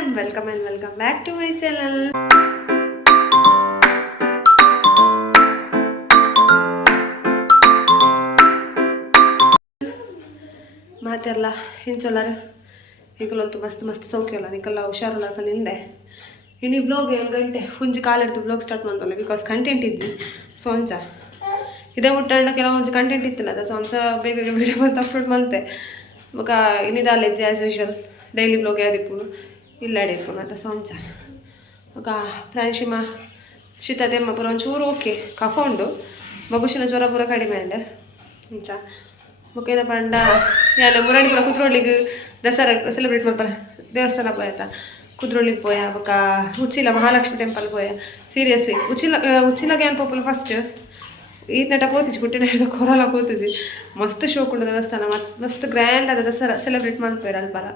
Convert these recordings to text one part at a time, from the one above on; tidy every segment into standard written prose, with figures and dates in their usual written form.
welcome and welcome back to my channel. ಮಾತೆಲ್ಲ ಹಿಂಚೊಲ್ಲಾರ ಈಗಲಂತೂ ಮಸ್ತ್ ಸೌಖ್ಯ ಅಲ್ಲ ನಿಂಗೆಲ್ಲ ಹುಷಾರಲ್ಲ ನಿಂದೆ ಇನ್ನು ಬ್ಲಾಗ್ 1 ಗಂಟೆ Hunji ಕಾಲಿಡ್ದು blog start ಮಾಡ್ತಲ್ಲ because content ಇದ್ದಿ ಸೊಂಚ ಇದೇ ಮುಟ್ಟಾಂಡ ಕೆಲವೊಂದು ಕಂಟೆಂಟ್ ಇತ್ತಿಲ್ಲ ಅದು ಸೊಂಚ ಬೇಗ ವಿಡಿಯೋ ಮತ್ತೆ ಅಪ್ಲೋಡ್ ಮಾಡ್ತೆ ಬೊಕ ಇನ್ನಿದಾಲೆಜ್ಜಿ ಆ್ಯಸ್ ಯೂಶುವಲ್ ಡೈಲಿ ಬ್ಲಾಗ್ ಯಾದಿಪ್ಪುನು ಇಲ್ಲಾಡಿಪ್ಪುನು ಅಂತ ಸೊಂಚ ಬೊಕ ಪ್ರಾಂಶಿಮ ಶೀತ ದೆಮ್ಮ ಪೂರ ಒಂಚೂರು ಓಕೆ ಕಫ ಉಂಡು ಬಬುಶಿನ ಜ್ವರ ಪೂರ ಕಡಿಮೆ ಅಂಡೆ ಇಂಚ ಬೊಕೇನ ಪಂಡ ಯಾಲೆ ಮುರಾಣಿ ಪೂರ ಕುದ್ರೋಳಿಗೆ ದಸರಾ ಸೆಲೆಬ್ರೇಟ್ ಮಾಡ್ಪಾರ ದೇವಸ್ಥಾನ ಪೋಯತ ಕುದ್ರೋಳಿಗೆ ಪೋಯ ಬೊಕ ಉಚ್ಚಿಲ ಮಹಾಲಕ್ಷ್ಮಿ ಟೆಂಪಲ್ ಪೋಯ ಸೀರಿಯಸ್ಲಿ ಉಚ್ಚಿಲಗೆ ಏನು ಪೋಪುಲು ಫಸ್ಟ್ ಈತ್ನಟ ಪೋತಿಜಿ ಪುಟ್ಟಿನ ಹಿಡಿದು ಕೊರಲ ಪೋತಿಜಿ ಮಸ್ತ್ ಶೋಕ್ ಉಂಡು ದೇವಸ್ಥಾನ ಮಸ್ತ್ ಗ್ರ್ಯಾಂಡ್ ಆದ ದಸರಾ ಸೆಲೆಬ್ರೇಟ್ ಮಾಡ್ಪೇರ ಅಲ್ಪರ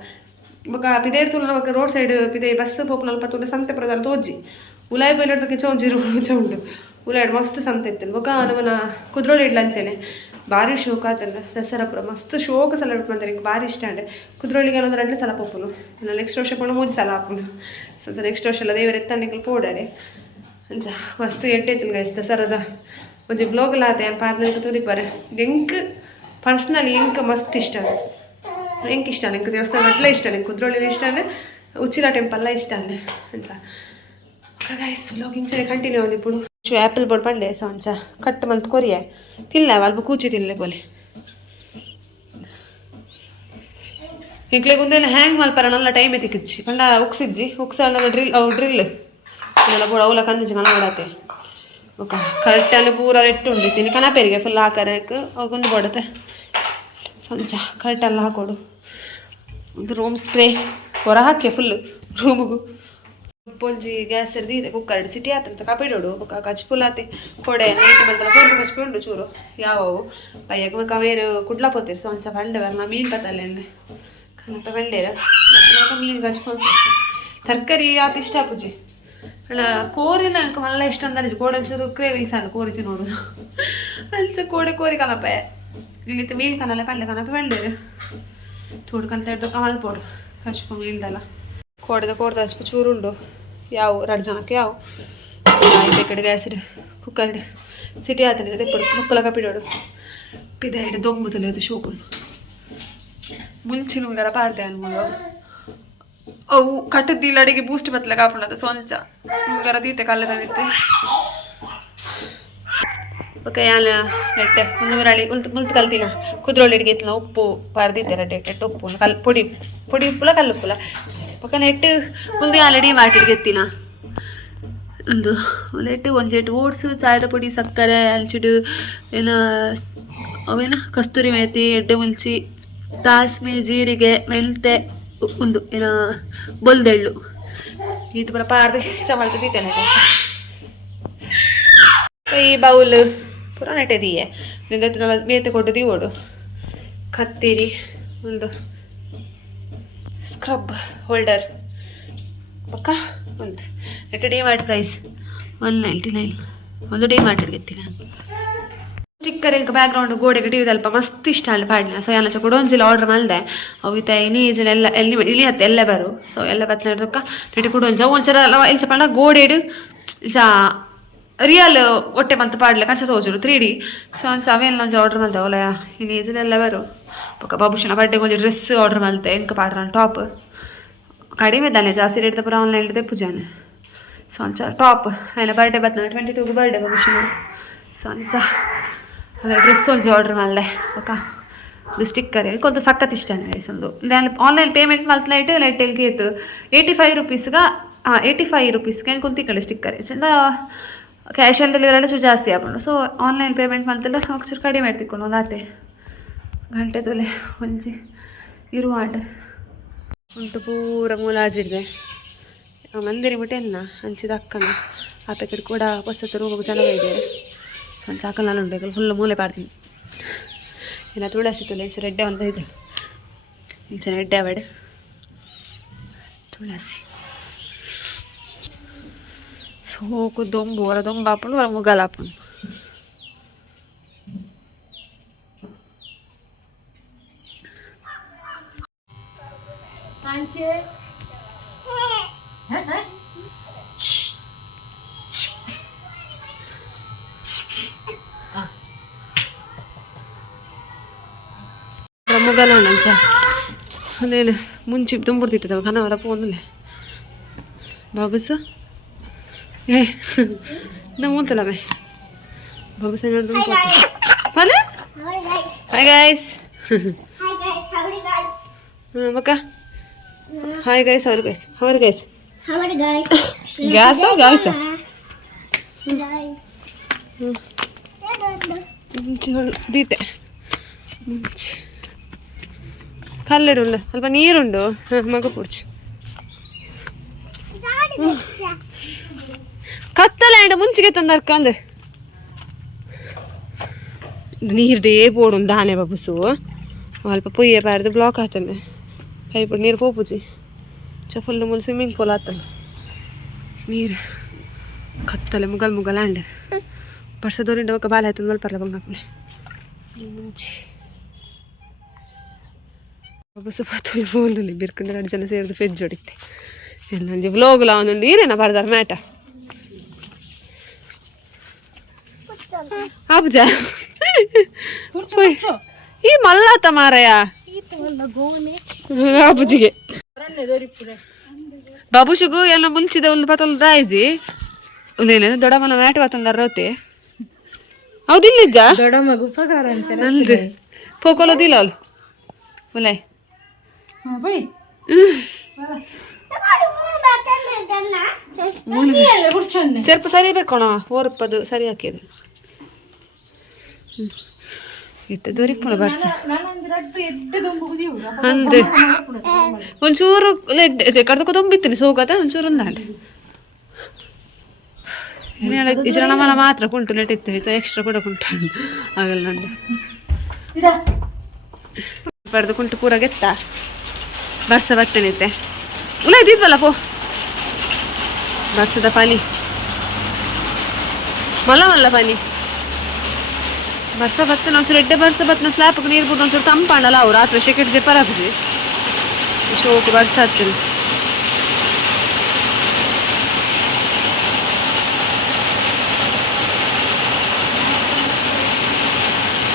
ಬೊಕ ಪಿದೇಡ್ ತುಳು ನಮಕ್ ರೋಡ್ ಸೈಡ್ ಪಿದೆ ಬಸ್ ಪೋಪುನ ಅಲ್ಪ ತುಳು ಸಂತೆ ಪುರದಲ್ಲಿ ತೋಜಿ ಉಲಾಯಿ ಬೈಲಿಡ್ದು ಕಿಚ ಒಂಜಿ ರುಚ ಉಂಡು ಉಲಾಯ್ಡು ಮಸ್ತ್ ಸಂತೆ ಇತ್ತಿಲ್ಲ ಬೊಕ ನಮ್ಮನ ಕುದ್ರೋಳಿ ಇಡ್ಲಂಚೆನೆ ಭಾರಿ ಶೋಕ ಆತಲ್ಲ ದಸರಾ ಪುರ ಮಸ್ತ್ ಶೋಕ ಸೆಲೆಬ್ರೇಟ್ ಮಾಡ್ತಾರೆ എനിക്ക് ಭಾರಿ ಇಷ್ಟ ಅಂಡೆ ಕುದ್ರೋಳಿಗೆ ಏನೊಂದು 2 ಸಲ ಪೋಪುನು ಇನ್ನು ನೆಕ್ಸ್ಟ್ ವರ್ಷ ಕೂಡ 3 ಸಲ ಹಾಪುನು ಸ್ವಲ್ಪ ನೆಕ್ಸ್ಟ್ ವರ್ಷ ಎಲ್ಲ ದೇವರ ಎತ್ತಣಿಗಳು ಪೋಡಾಡೆ ಅಂಚ ಮಸ್ತ್ ಎಡ್ಡೈತಿಲ್ಲ ಗೈಸ್ ದಸರಾದ ಒಂದು ವ್ಲಾಗ್ ಆತ ಏನು ಪಾರ್ನರ್ಗೆ ತೋರಿಪಾರೆ ಎಂಕ್ ಪರ್ಸ್ನಲಿ ಎಂಕ್ ಮಸ್ತ್ ಇಷ್ಟ ಎಂಕ್ ಇಷ್ಟ ಎಂಕ್ ದೇವಸ್ಥಾನ ಎಲ್ಲ ಇಷ್ಟ ಕುದ್ರೋಳಿ ಇಷ್ಟ ಉಚ್ಚಿಲ ಟೆಂಪಲ್ಲ ಇಷ್ಟ ಅಂಚ ಗೈಸ್ ವ್ಲಾಗ್ ಇಂಚನೆ ಕಂಟಿನ್ಯೂ ಆಗಿ ఇప్పుడు ಆ್ಯಪಲ್ ಬೋರ್ಡ್ ಪಂಡೆ ಸಂಚ ಕಟ್ ಮಲ್ತ್ ಕೊರಿಯೆ ತಿಲ್ಲ ಅಲ್ಪ ಕೂಚಿ ತಿನ್ಲೆ ಬೋಲೆ ಇಕ್ಲೆಗೆ ಒಂದೇನು ಹ್ಯಾಂಗ್ ಮಲ್ಪರ ನಲ್ಲ ಟೈಮ್ ಎತ್ತಿಕ್ಕಿಚ್ಚಿ ಪಂಡ ಉಕ್ಸಿಜ್ಜಿ ಉಕ್ಸಣ್ಣ ಡ್ರಿಲ್ ಇದೆಲ್ಲ ಬೋಡ ಅವಲ ಕಂದಿಚ್ಚಿ ಕನಬಡತ್ತೆ ಓಕೆ ಕರೆಕ್ಟನ್ನು ಪೂರ ಇಟ್ಟುಂಡು ತಿನ್ನಿ ಕನಪೇರಿಗೆ ಫುಲ್ ಹಾಕರಕ್ಕೆ ಅವಾಗೊಂದು ಬೋಡತ್ತೆ ಸಂಚ ಕರೆಕ್ಟೆಲ್ಲ ಹಾಕೋಡು ಇದು ರೂಮ್ ಸ್ಪ್ರೇ ಹೊರ ಹಾಕಿ ಫುಲ್ಲು ರೂಮಿಗೂ ಪೊಂಜಿ ಗ್ಯಾಸ್ ಹಿಡ್ದು ಕುಕ್ಕರ್ ಸಿಟಿ ಆತಂತ ಕಪಿಡೋಡು ಕಚ್ಪುಲಾತೆ ಕೊಡೆ ನೈಟ್ ಮಂತಲ ಕೊಡ್ದು ಕಚ್ಕೊಂಡು ಚೂರು ಯಾವವು ಪಯ್ಯಕ್ಕೆ ಕವೇರು ಕುಡ್ಲ ಪೋತೀರಿ ಸೊಂಚ ಬಂಡೆ ಬರ್ನ ಮೀನು ಬತ್ತಲ್ಲೇ ಅಂದೆ ಕನಕ ಬಂಡೇರ ಮೀನು ಕಚ್ಕೊಂಡು ತರಕಾರಿ ಆತ ಇಷ್ಟ ಪೂಜಿ ಅಲ್ಲ ಕೋರಿನ ಮಲ್ಲ ಇಷ್ಟ ಅಂದ ಕೋಡೆ ಚೂರು ಕ್ರೇವಿಂಗ್ಸ್ ಅಣ್ಣ ಕೋರಿ ತಿನ್ನೋಡು ಅಂಚ ಕೋರಿ ಕನಪ ಇಲ್ಲಿತ್ತು ಮೀನು ಕನಲ್ಲ ಪಂಡೆ ಕನಪ ಬಂಡೇರು ತೋಡ್ಕಂತ ಹಿಡ್ದು ಕಮಲ್ ಪೋಡು ಕಚ್ಕೊಂಡು ಮೀನ್ದಲ್ಲ ಕೋಡ್ದ ಹಚ್ಕು ಚೂರುಂಡು ಯಾವ 2 ಜನಕ್ಕೆ ಯಾವ ಈ ಕಡೆ ಗ್ಯಾಸ್ ಕುಕ್ಕರ್ ಸಿಟಿ ಆತನಿದೆ ತೆಪ್ಪಡು ಮುಕ್ಕಲ ಕಪಿಡೋಡು ಪಿದ ಹಿಡು ದೊಂಬು ತೊಲೆಯೋದು ಶೋಕುಂಡು ಮುಂಚಿನ ಉಂಗರ ಪಾಡ್ದೆ ಅನ್ಬೋದು ಅವು ಕಟ್ಟದ್ದಿಲ್ಲ ಅಡಿಗೆ ಬೂಸ್ಟ್ ಬತ್ತಲೆ ಕಾಪುಂಡದು ಸೊಂಚ ಉಂಗರ ತೀತೆ ಕಲ್ಲದವಿತ್ತೆ ಓಕೆ ಯಾಲ ನೆಟ್ಟೆ ಮುನ್ನೂರಳಿ ಮುಲ್ತು ಕಲ್ತಿನ ಕುದ್ರೋಳಿ ಅಡಿಗೆ ಇತ್ತಲ್ಲ ಉಪ್ಪು ಪಾರ್ದಿದ್ದೆ ರೆಡ್ಡೆ ಉಪ್ಪು ಪೊಡಿ ಉಪ್ಪುಲ ಕಲ್ಲು ಉಪ್ಪುಲ ಪಕ್ಕ ನೆಟ್ಟು ಮುಂದೆ ಆಲ್ರೆಡಿ ಮಾಡಿಗೆ ಎತ್ತಿನ ಒಂದು ನೆಟ್ಟು ಒಂಜೆಟ್ಟು ಓಟ್ಸು ಚಾಯದ ಪುಡಿ ಸಕ್ಕರೆ ಹಲ್ಚಿಡು ಅವೇನ ಕಸ್ತೂರಿ ಮೇಥಿ ಎಡ್ಡೆ ಮುಂಚಿ ಸಾಸ್ಮೆ ಜೀರಿಗೆ ಮೆಂತೆ ಒಂದು ಬೊಲ್ದೆಳ್ಳು ಇದು ಪುರ ಪಾರ್ದು ಚಮಲ್ತು ತಿದ್ದೇನೆ ಈ ಬೌಲ್ ಪುರ ನೆಟ್ಟೆದೀಯೆ ನಿಂದ ಮೇತೆ ಕೊಟ್ಟು ದೀವೋಡು ಕತ್ತಿರಿ ಒಂದು ಸ್ಕ್ರಬ್ ಹೋಲ್ಡರ್ ಪಕ್ಕ ಒಂದು ನೆಟ್ಟು ಡಿ-ಮಾರ್ಟ್ ಪ್ರೈಸ್ 199 ಒಂದು ಡಿ-ಮಾರ್ಟ್ ಎತ್ತಿ ನಾನು ಸ್ಟಿಕ್ಕರ್ ಇಂಕ ಬ್ಯಾಕ್ಗ್ರೌಂಡ್ ಗೋಡೆಗೆ ಟಿವಿದ ಅಲ್ಪ ಮಸ್ತ್ ಇಷ್ಟ ಅಲ್ಲಿ ಪಾಡ್ನ ಸೊ ಎಲ್ಲ ಕೂಡ ಒಂಜಿಲ್ಲ ಆರ್ಡರ್ ಮಾಡಿದೆ ಅವು ಇತ್ತ ನೀಜಲ್ ಎಲ್ಲ ಇಲ್ಲಿ ಹತ್ತೆ ಎಲ್ಲ ಬರು ಸೊ ಎಲ್ಲ ಬತ್ ನಡ್ದಕ್ಕ ನೆಟ್ಟು ಕೂಡ ಒಂಚರ ಇಲ್ಚ ಪಂಡ ಗೋಡೆಡು ಇಲ್ಚ ರಿಯಲ್ ಹೊಟ್ಟೆ ಮಲ್ತು ಪಾಡ್ಲೆ ಕಂಚ ತೋಜರು 3D ಸೊ ಒಂಚ ಅವೆಲ್ಲ ಒಂಚ ಆರ್ಡರ್ ಮಾಡ್ದೆ ಅವಲ ಈ ನೀಜಲೆಲ್ಲ ಬರು ಪಕ್ಕ ಬಾಬುಶನ ಬರ್ಡೇಗೆ ಒಂದು ಡ್ರೆಸ್ ಆರ್ಡರ್ ಮಾಡ್ತೆ ಎಂಕ ಪಾಡ್ರ ಟಾಪ್ ಕಡಿಮೆ ತಾನೆ ಜಾಸ್ತಿ ರೇಟ್ ಪೂರ ಆನ್ಲೈನ್ ತೆಪ್ಪುಜಾನೆ ಸಂಚ ಟಾಪ್ ಆಯ್ನ ಬರ್ಡೇ ಬತ್ತ 22 ಬರ್ಡೇ ಬಾಬುಶನ ಸಂಚ ಅಲ್ಲ ಡ್ರೆಸ್ ಒಂಜಿ ಆರ್ಡರ್ ಮಾಡ್ದೆ ಪಕ್ಕ ಇದು ಸ್ಟಿಕ್ಕರ್ ಕೊಂತ ಸಖತ್ ಇಷ್ಟ ಒಂದು ಆನ್ಲೈನ್ ಪೇಮೆಂಟ್ ಮಲ್ತು ಲೈಟ್ ಎಲ್ಗೇತು 85 ರುಪೀಸ್ಗೆ 85 ರುಪೀಸ್ಗೆ ಕುಂತಿ ಕಡೆ ಸ್ಟಿಕ್ಕರ್ ಚಂದ ಕ್ಯಾಶ್ ಆನ್ ಡೆಲಿವರಿ ಚೂರು ಜಾಸ್ತಿ ಆಗ್ಬೋದು ಸೊ ಆನ್ಲೈನ್ ಪೇಮೆಂಟ್ ಮಲ್ತೆಲ್ಲ ನಾವು ಚೂರು ಕಡಿಮೆ ಮಾಡ್ತಿಕೊಂಡು ಒಂದು ಆತೆ ಗಂಟೆ ತೊಲೆ ಒಂಜಿ ಇರುವಾಂಡ್ ಉಂಟು ಪೂರ ಮೂಲಾಜಿರ್ದೆ ಮಂದಿರಿ ಮುಟ್ಟೆಲ್ಲ ಹಂಚಿದ ಅಕ್ಕನ ಆ ಪ್ಯಾಕೆಟ್ ಕೂಡ ಹೊಸತ್ತು ರೂಮಿಗೆ ಜನ ಇದ್ದಾರೆ ಸಂಚ ಹಾಕಲ್ಲ ಉಂಟು ಫುಲ್ ಮೂಲೆ ಪಾಡ್ತೀನಿ ಇನ್ನು ತುಳಸಿ ತುಲೆ ಇಂಚು ರೆಡ್ಡೆ ಅಂತ ಇದೆ ಇಂಚನೆ ಎಡ್ಡೆ ಅವಡೆ ತುಳಸಿ ಸೋಕು ದೊಂಬು ಹೊರ ದೊಂಬು ಹಾಕೊಂಡು ಹೊರ ಮುಗಲ್ ಹಾಕೊಂಡು ಮುಗಲಂಚ ಅದೇನು ಮುಂಚೆ ತುಂಬಿಡ್ತಿತ್ತು ಕನವರ ಪೋನಲ್ಲೇ ಬಾಬುಸು ಏ ಮೂಲ್ತಲ್ಲ ಬೇ ಬಾಬುಸ ತುಂಬ ಹಾಯ್ ಗೈಸ್ ಮಕ್ಕ ಹಾಯ್ ಗೈಸ್ ಅವ್ರ ಗೈಸ್ ಗ್ಯಾಸ ಗಾಯ್ಸ ದೀತೆ ಮುಂಚೆ ಕಲ್ಲಿಡುಂಡು ಸ್ವಲ್ಪ ನೀರುಂಡು ಮಗ ಪುಡ್ಚು ಕತ್ತಲ ಅಂಡ ಮುಂಚಿಗೆ ತಂದರ್ಕ ಅಂದ್ರೆ ನೀರು ಡೇ ಪೋಡು ದಾನೆ ಬಾಬುಸು ಅಲ್ಪ ಪೊಯ್ಯ ಪಾರ್ದು ಬ್ಲಾಕ್ ಆತನೆ ಪೈಪ್ ನೀರು ಪೋಪುಜಿ ಫುಲ್ ಮುಲ್ ಸ್ವಿಮ್ಮಿಂಗ್ ಪೂಲ್ ಆತಲ್ಲ ನೀರು ಕತ್ತಲೆ ಮುಗಲ್ ಅಂಡ ಬರ್ಸದವ್ರಿಂದ ಒಕ್ಕ ಬಾಲ ಆಯ್ತು ಮಲ್ಪರ್ಲ ಬಂಗಪ್ಪನೆ ಮುಂಚೆ ಬಾಬುಸು ಪಾತುಲ್ ಫೋನಲ್ಲಿ ಬಿರ್ಕೊಂಡು 2 ಜನ ಸೇರಿದು ಫೆಜ್ ಹೊಡಿತೆ ಎಲ್ಲ ವ್ಲೋಗ್ಲ ಒಂದೊಂದು ನೀರೇನ ಬರ್ದಾರ ಮ್ಯಾಟ ಅಬ್ಜ ಈ ಮಲ್ಲಾತ ಮಾರಯ ಅಬ್ಬುಜಿಗೆ ಬಾಬುಶಿಗೂ ಎಲ್ಲ ಮುಂಚಿದ ಒಂದು ಪತೊಂದು ರಾಯ್ಜಿ ಒಂದೇನ ದೊಡ್ಡಮ್ಮನ ಮ್ಯಾಟ್ ಪತ್ತೊಂದಾರ ರೋತೆ ಹೌದಿಲ್ಲಿಜ್ಜ ದೊಡ್ಡಮ್ಮಗ ಉಪಕಾರ ಅಂದ್ ಪೋಕೊಲೋದಿಲ್ಲ ಅವಳು ಒಲೆ ಸ್ವಲ್ಪ ಸರಿ ಬೇಕೋಣ ಓರಪ್ಪದು ಸರಿ ಹಾಕಿದ್ರು ಇತ್ತು ದೊರಿಪುಣ ಬರ್ಸ ಅಂದ್ ಒಂಚೂರು ಕಡ್ದಕ್ಕೆ ತುಂಬಿತ್ತು ಸೋಗದ ಒಂಚೂರು ಒಂದಾಂಡೆ ಏನು ಹೇಳ ಇಜರ ಮನ ಮಾತ್ರ ಕುಂಟು ನೆಟ್ಟಿತ್ತು ಇದು ಎಕ್ಸ್ಟ್ರಾ ಕೂಡ ಕುಂಟು ಆಗಲ್ಲ ನಂದು ಬರ್ದು ಕುಂಟು ಪೂರ ಗೆತ್ತ ಬರ್ಸ ಬರ್ತೇನೈತೆ ಉಲ್ಲ ಇದ್ದಿದ್ವಲ್ಲ ಪೋ ಬರ್ಸದ ಪಾನಿ ಮಲ್ಲ ಪಾನಿ ಬರ್ಸ ಬರ್ತೇನೆ ಒಂಚೂರು ಎಡ್ಡೆ ಬರ್ಸ ಬತ್ತನ ಸ್ಲ್ಯಾಪ್ಗೆ ನೀರು ಬಿಟ್ಟು ಒಂಚೂರು ತಂಪಾಣಲ್ಲ ಅವ್ರು ರಾತ್ರಿ ಶೆಕೆಟ್ ಜೆಪ್ಪರ್ ಹಾಕಿ ಶೋಕ್ ಬರ್ಸ ಹತ್ತೀನಿ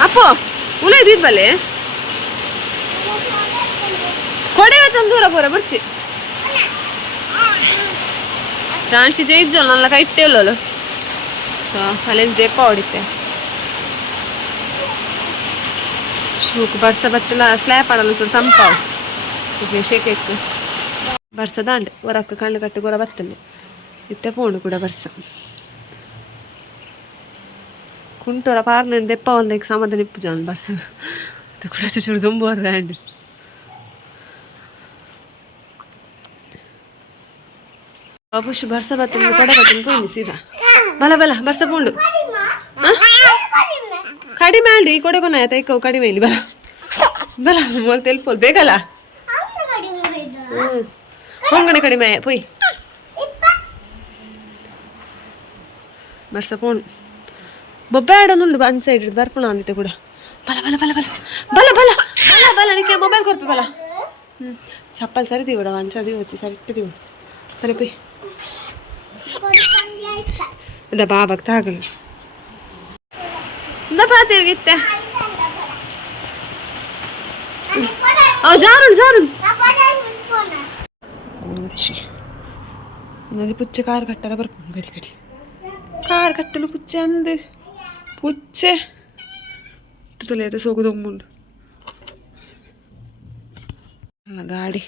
ಅಪ್ಪೋ ಉಲ ಇದ್ದಿದ್ವಲ್ಲೇ ಕೊಡೆ ತಂದು ದೂರ ಪೂರ ಬಿಡ್ಚಿ ರಾಣಿಸಿ ಜೈಜಲ್ಲ ನನ್ನ ಕೈ ಇಟ್ಟೇವಲ್ಲ ಅಲ್ಲೇನು ಜೆಪ್ಪ ಹೊಡಿತೆ ಶೂಕ್ ಬರ್ಸ ಬತ್ತಿಲ್ಲ ಸ್ಲ್ಯಾಪ್ ಆಡಲ್ಲ ಚೂರು ತಂಪಾವು ಈಗ ಶೇಕೆಕ್ಕು ಬರ್ಸ ದಾಂಡೆ ಹೊರಕ್ಕೆ ಕಣ್ಣು ಕಟ್ಟು ಗೊರ ಬತ್ತಲ್ಲ ಇತ್ತೆ ಪೋಣು ಕೂಡ ಬರ್ಸ ಕುಂಟೋರ ಪಾರ್ನ ದೆಪ್ಪ ಒಂದಕ್ಕೆ ಸಮಾಧಾನ ಇಪ್ಪು ಜಾನ್ ಬರ್ಸ ಅದು ಕೂಡ ಚೂರು ತುಂಬ ರ್ಯಾಂಡ್ ಬಾಬುಶ್ ಬರ್ಸ ಬತ್ತಿನ ಕಡೆ ಬತ್ತಿನ ಪೋಣಿ ಸೀದಾ ಬಲ ಬರ್ಸ ಪೋಂಡು ಕಡಿಮೆ ಅಂಡಿ ಕೊಡೆಗೊನ ತೈಕವು ಕಡಿಮೆ ಇಲ್ಲಿ ಬಲ ಮೊಲ್ ತೆಲ್ಪೋಲ್ ಬೇಕಲ್ಲ ಹೊಂಗಣೆ ಕಡಿಮೆ ಪೊಯ್ ಬರ್ಸ ಪೋಣು ಬೊಬ್ಬೆ ಆಡೋನುಂಡು ಅನ್ ಸೈಡ್ ಬರ್ಪುಣ ಅಂದಿತ್ತೆ ಕೂಡ ಬಲ ನಿಕ್ಕೆ ಮೊಬೈಲ್ ಕೊರ್ಪೆ ಬಲ ಚಪ್ಪಲ್ ಸರಿ ತೀವಿಡ ಅಂಚದಿ వచ్చి ಸರಿ ಇಟ್ಟು ತೀವಿಡ ಸರಿ ಪೊಯ್ ಅದ ಬಾಬಾಗ ತಾಗಲ್ಲ ತಿರುಗಿತ್ತೆ ಜಾರುಂಡು ನದಿ ಪುಚ್ಚೆ ಕಾರ್ ಕಟ್ಟಲ ಬರ್ಕೊಂಡು ಗಡಿ ಕಾರ್ ಕಟ್ಟಲು ಪುಚ್ಚೆ ಅಂದು ಪುಚ್ಚೆ ತುಲೆದು ಸೋಗುದೊಮ್ಮುಂಡು ಗಾಡಿ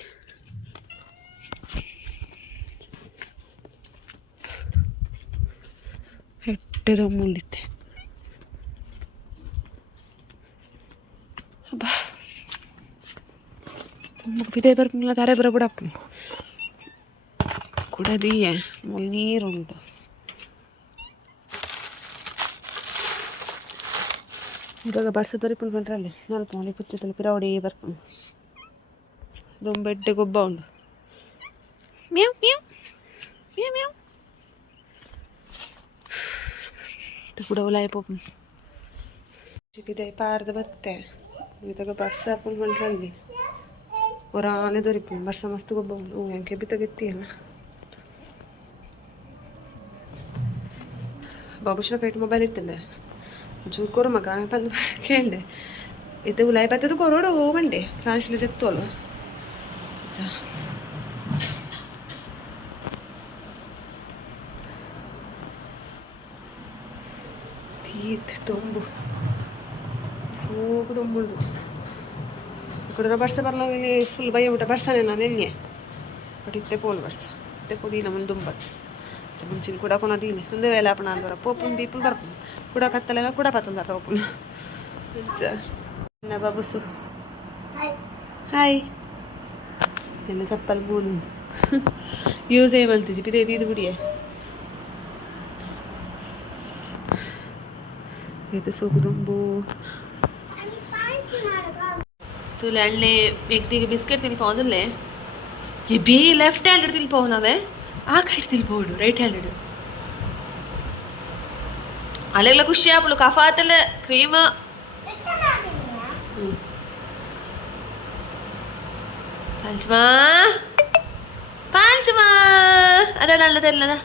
ಹೆಟ್ಟೆದೊಮ್ಮುಂಡಿತ್ತೆ ಅಬ್ಬಾ ಬಿದೆ ಬರ್ಪುಲ್ಲ ತಾರೆ ಬರಬಿಡಪ್ಪ ಕುಡದೀಯ ನೀರುಂಟು ಇವಾಗ ಬರ್ಸ ತೊರಿಪುಂಡ್ಕೊಂಡ್ರಲ್ಲಿ ನಲ್ಪ ಮನೆ ಪುಚ್ಚದಲ್ಲಿ ಪಿರವಡಿ ಬರ್ಪುಂಡು ದೊಂಬೆಡ್ಡೆ ಗೊಬ್ಬ ಉಂಡು ಮ್ಯಾವ್ ಮ್ಯಾವ್ ಮ್ಯಾವ್ ಮ್ಯಾವ್ ಇದು ಕೂಡ ಉಲಾಯ ಪೋಪು ಬಿದೆ ಪಾರ್ದು ಬತ್ತೆ ಇದಾಗ ಬರ್ಸ ಹಾಕೊಂಡ್ಕೊಂಡ್ರಲ್ಲಿ ಒರಾನೆ ದೊರಿಪು ಬರ್ಸ ಮಸ್ತ್ ಗೊಬ್ಬ ಉಂಡು ಹೆಂಗೆ ಬಿತ್ತಗೆತ್ತಿಯಲ್ಲ ಬಾಬುಶ್ನ ಕೈಟ್ ಮೊಬೈಲ್ ಇತ್ತಂಡೆ ಜೂಕೋರು ಮಗ ಬಂದು ಕೇಳಿದೆ इथे उलाई पाहते तू करोड हो म्हणते फ्रान्सला जगतो आलो अच्छा तीत तोंबू सोक तोंबुंडु ఇక్కడ బర్స పర్లో ఫుల్ భయ ఒకటి బర్స నేను నెన్నే బట్ ఇత్తే పోలు బర్స ఇత్తే పొదీన మన దుంబట్ మంచిని కూడా కొన దీని ముందే వేళ అప్పుడు బర పోపు దీపులు బరపు కూడా కత్తలేగా కూడా పచ్చందర పోపులు నా బాబుసు హాయ్ నేను చెప్పాలి పోను యూజ్ చేయమంతి చెప్పితే ఇది బిడియే అయితే సోకు దుంబు तू लैंडले व्यक्ति के बिस्किट तिल पाऊदले ये बी लेफ्ट हैंडेड तिल पाऊ नावे आ खाइट तिल पाऊडु राइट हैंडेड अलगला खुशी आपलो कफातले क्रीम पंचमा पंचमा अदा नल्लदा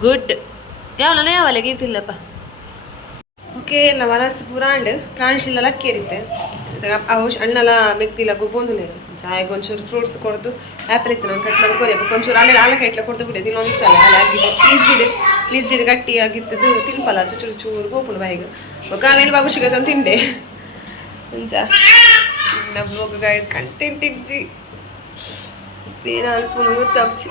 गुड ಯಾವಲ್ಲ ಯಾವಲ್ಲ ಗೀರ್ತಿಲ್ಲಪ್ಪ ಓಕೆ ಎಲ್ಲ ವಲಸ್ ಪುರಾಂಡ್ ಪ್ರಾಣಿಶಿಲ್ಲ ಕೇರಿತ್ತೆ ಅವಶ್ಯ ಅಣ್ಣಲ ಮೆಕ್ತಿಲ್ಲ ಗೊಬ್ಬೊಂದುಲೇರು ಚಾಯ್ ಒಂಚೂರು ಫ್ರೂಟ್ಸ್ ಕೊಡ್ದು ಆ್ಯಪಲ್ ಇತ್ತು ನಾನು ಕಟ್ ಮಾಡಿ ಕೊರಿಯಪ್ಪ ಒಂಚೂರು ಅಲ್ಲೆಲ್ಲ ಆಲಕಾಯಿಟ್ಲ ಕೊಡ್ದು ಬಿಡಿ ತಿನ್ನೋದಿತ್ತಲ್ಲ ಅಲ್ಲಿ ಆಗಿದ್ದು ಫ್ರಿಜ್ಜಿಡ್ ಗಟ್ಟಿ ಆಗಿತ್ತದು ತಿನ್ಪಲ್ಲ ಚೂರು ಚೂರು ಗೋಪುಲು ಬಾಯಿಗೆ ఒక ఆమెను బాబు షుగర్తో తిండే కొంచెం డబ్బు ఒక గాయ కంటెంట్ ఇచ్చి తినాలి తప్పి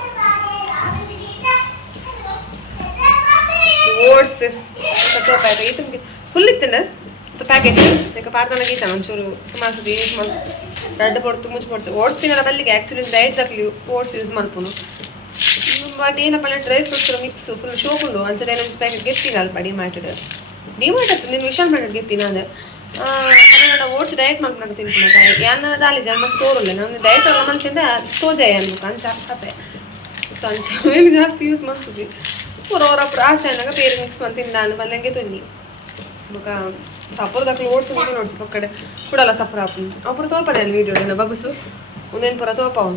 ಓಟ್ಸ್ ಸ್ವಲ್ಪ ಇದು ಫುಲ್ ಇತ್ತಂಡ ಪ್ಯಾಕೆಟ್ ಈಗ ಪಾರ್ದನಾಗ ಇತ್ತಾನ ಒಂಚೂರು ಸುಮಾರು ಸತಿ ಯೂಸ್ ಮಾಡ್ತು ರೆಡ್ ಪಡ್ತು ಮುಚ್ಚಿ ಪಡ್ತು ಓಟ್ಸ್ ತಿನ್ನಲ್ಲ ಬಲ್ಲಿಗೆ ಆ್ಯಕ್ಚುಲಿ ಡೈಟ್ ತಕ್ಕಲಿ ಓಟ್ಸ್ ಯೂಸ್ ಮಾಡ್ಕೊನು ಬಟ್ ಏನಪ್ಪ ಡ್ರೈ ಫ್ರೂಟ್ಸ್ ಮಿಕ್ಸ್ ಫುಲ್ ಶೋಕುಂಡು ಒಂದ್ಸಲ ಏನೊಂದು ಪ್ಯಾಕೆಟ್ ಗೆತ್ತಿನ ಅಲ್ಪ ಡಿಮಾರ್ಟೆಡ್ ಡಿಮಾರ್ಟ್ ನೀನು ವಿಶಾಲ್ ಮಾರ್ಕೆಟ್ ಗೆತ್ತಿನ ಅದು ನಾನು ಓಟ್ಸ್ ಡಯಟ್ ಮಾಡ್ಕೊಂಡು ತಿಂತೀನಿ ಯಾನ ದಾಲಿ ಜನ ಮಸ್ತ್ ತೋರಲ್ಲ ನಾನು ಡಯಟ್ ಎಲ್ಲ ಮಂತಿಂದ ತೋಜಾಯ ಅನ್ಬೇಕು ಅಂಚ ಅಪ್ಪೆ ಸೊ ಅಂಚ ಏನು ಜಾಸ್ತಿ ಯೂಸ್ ಮಾಡ್ತೀವಿ ಪೂರವರప్పుడు ಆಸೆ ಅನ್ನಾಗ ಬೇರೆ ಮಿಕ್ಸ್ ಮಾಡಿ ತಿನ್ನಾನು ಬಂದಂಗೆ ತೊನ್ನಿ ఒక సపోర్ దాకా ఓట్స్ ఉంటుంది నోట్స్ ఒక్కడే కూడాల సపర్ ఆపుంది అప్పుడు తోపదే వీడియో నేను బబుసు నేను పొర తోపావు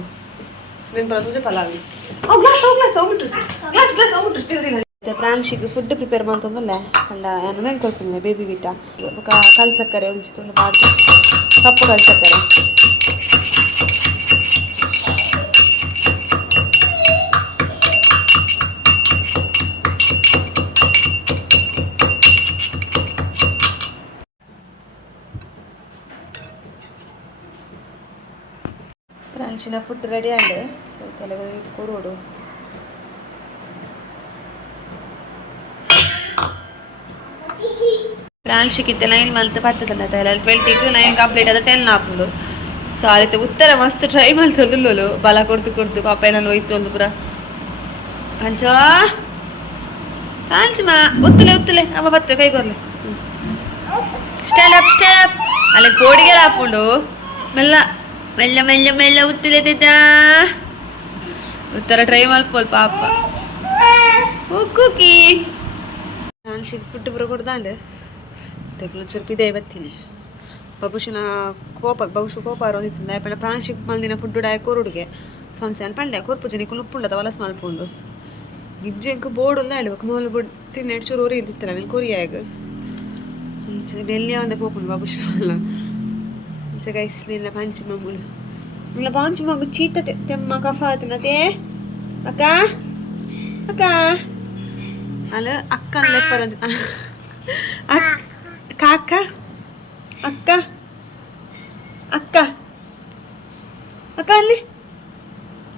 నేను పొర తూచే పలావి ఓ గ్లాస్ అవుముట్రుసి గ్లాస్ అవుముట్రుసి తిరదిಲ್ಲ ಪ್ರಾನ್ಶಿಗೆ ಫುಡ್ ಪ್ರಿಪೇರ್ ಮಾಡ್ತಂದಲ್ಲ ಅಂಡ ಏನು ಕೊಡ್ತೀನಿ ಬೇಬಿ ಬಿಟ್ಟ ఒక ಕಲ್ಸಕ್ಕರೆ ಉಂಚಿತು ಬಾಡಿ ಕಪ್ಪು ಕಲ್ಸಕ್ಕರೆ ಪ್ರಾನ್ಶಿನ ಫುಡ್ ರೆಡಿ ಆಗಿದೆ ಸೊ ತೆಲುಗು ಇದು ಕೊರೋಡು ಪ್ರಾನ್ಶಿಗೆ 9 ಮಂತ್ ಪತ್ತದಲ್ಲ ತಲೆ 20ಗೆ 9 ಕಂಪ್ಲೀಟ್ ಆದ 10 ಆಪುಂಡು ಸೊ ಅದಕ್ಕೆ ಉತ್ತರ ಮಸ್ತ್ ಟ್ರೈ ಮಾಡ್ತೊಂದುಲ್ಲೋಲು ಬಲ ಕೊಡ್ತು ಪಾಪ ಏನಲ್ಲ ಹೋಯ್ತೊಂದು ಪುರ ಪಂಚ ಪಾಂಚಮ ಉತ್ತಲೆ ಅವ ಬತ್ತು ಕೈ ಕೊರ್ಲೆ ಸ್ಟ್ಯಾಂಡ್ ಅಪ್ ಅಲ್ಲಿ ಕೋಡಿಗೆ ಹಾಕೊಂಡು ಮೆಲ್ಲ ಉತ್ತಲೆದ ಉತ್ತರ ಟ್ರೈ ಮಾಡ್ಪೋಲ್ ಪಾಪ ಕುಕ್ಕಿ ಪ್ರಾನ್ಶಿಗೆ ಫುಡ್ ಪುರ ಕೊಡ್ದಾಂಡು ತೆಗ್ಲು ಚುರ್ಪಿದೆ ಬತ್ತೀನಿ ಬಬುಶಿನ ಬಬುಶು ಕೋಪ ರೋಹಿತಿಂದ ಪಂಡ ಪ್ರಾನ್ಶಿಗೆ ಮಲ್ದಿನ ಫುಡ್ ಡಾಯ ಕೊರುಡಿಗೆ ಸಂಚೆ ಪಂಡೆ ಕೊರ್ಪುಜಿ ನಿಕ್ಕು ಉಪ್ಪುಂಡದ ವಲಸ್ ಮಲ್ಪುಂಡು ಗಿಜ್ಜೆಂಕು ಬೋರ್ಡ್ ಒಂದು ಹೇಳ್ಬೇಕು ಮೊದಲು ಬೋರ್ಡ್ ತಿನ್ನ ಎಡ್ಚೂರು ಊರಿ ಇರ್ತಿತ್ತಲ್ಲ ನೀನು ಕೊರಿಯಾಗ ಅಂಚೆ ಬೆಲ್ಲಿಯ ಒಂದೇ ಪೋಪುಂಡು ಬಬುಶಲ್ಲ ಅಂಚೆ ಗೈಸ್ಲಿಲ್ಲ ಪಂಚಿ ಮಮ್ಮುಳು ಇಲ್ಲ ಪಾಂಚಿ ಮಗು ಚೀತ ತೆಮ್ಮ ಕಫ ಆತನತೆ ಅಕ್ಕ ಅಲ್ಲ ಅಕ್ಕ ಲೆಪ್ಪರ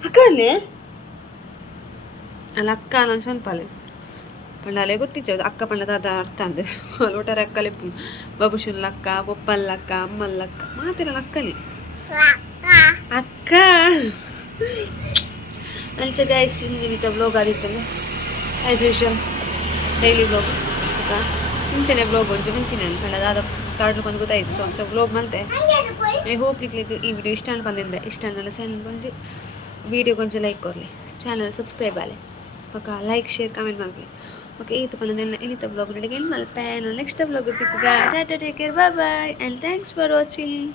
ಅಕ್ಕ ಅಲ್ಲಿ ಅಲ್ಲ ಅಕ್ಕ ಅನ್ನೊಂದು ಸ್ವಲ್ಪಲೆ ಪಂಡಾಲೆ ಗೊತ್ತಿಚ್ಚದು ಅಕ್ಕ ಪಂಡದ ಅರ್ಥ ಅಂದೆ ಒಟ್ಟಾರೆ ಅಕ್ಕಲೆ ಬಬುಶುನ್ ಅಕ್ಕ ಪೊಪ್ಪಲ್ಲಕ್ಕ ಅಮ್ಮಲ್ಲಕ್ಕ ಮಾತಿರ ಅಕ್ಕಲಿ ಅಕ್ಕ ಅಂಚೆ ಗೈಸ್ ಇಂದಿನಿತ ಬ್ಲಾಗ್ ಆದಿತ್ತಂಗೆ ಆ್ಯಸ್ ಯೂಶುವಲ್ ಡೈಲಿ ಬ್ಲಾಗ್ ಅಕ್ಕ ಇಂಚೆನೆ ಬ್ಲಾಗ್ ಒಂಚೆ ಬಂತೀನಿ ಅನ್ಕೊಂಡ ಅದ ಕಾಡ್ಲು ಬಂದು ಗೊತ್ತಾಯ್ತು ಸೊ ಒಂಚ ಬ್ಲಾಗ್ ಮಲ್ತೆ ಐ ಹೋಪ್ ನಿಕ್ಲಿಕ್ಕೆ ಈ ವಿಡಿಯೋ ಇಷ್ಟ ಬಂದಿದ್ದೆ ಇಷ್ಟ ಅನ್ನಲ್ಲ ಚಾನಲ್ ಕೊಂಚ ವಿಡಿಯೋ ಕೊಂಚ ಲೈಕ್ ಕೊರಲಿ ಚಾನಲ್ ಸಬ್ಸ್ಕ್ರೈಬ್ ಆಲೆ ಪಕ್ಕ ಲೈಕ್ ಶೇರ್ ಕಮೆಂಟ್ ಮಾಡಲಿ ಓಕೆ ಈತ ಬಂದೆಲ್ಲ ಇನ್ನಿತ ಬ್ಲಾಗ್ ನಡಿಗೆ ಮಲ್ಪೆ ನಾನು ನೆಕ್ಸ್ಟ್ ಬ್ಲಾಗ್ ಇರ್ತಿಕ್ಕ ಟಾಟಾ take care bye and thanks for watching